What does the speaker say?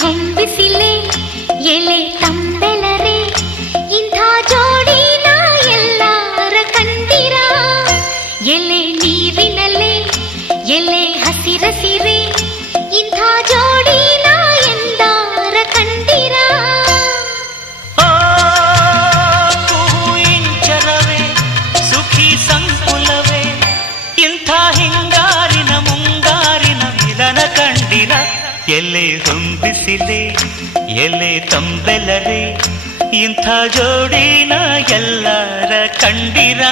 ಹೊಂಬಿಸಿಲೆ ಎಲೆ ತಂಬೆಲರೆ ಇಂಥ ಜೋಡಿನ ಎಲ್ಲಾರ ಕಂಡಿರ ಎಲೆ ನೀರಿನಲೆ ಎಲೆ ಹಸಿರ ಸಿರೆ ಇಂಥ ಜೋಡಿನ ಎಂದಾರ ಕಂಡಿರ ಇಂಚರವೇ ಸುಖಿ ಸಂಕುಲವೇ ಇಂಥ ಹಿಂಗಾರಿನ ಮುಂಗಾರಿನ ಮಿಲನ ಕಂಡಿರ ಎಲೆ ಹೊಂಬಿಸಿಲೆ ಎಲೆ ತಂಬೆಲರೆ ಇಂಥ ಜೋಡಿನ ಎಲ್ಲರ ಕಂಡಿರ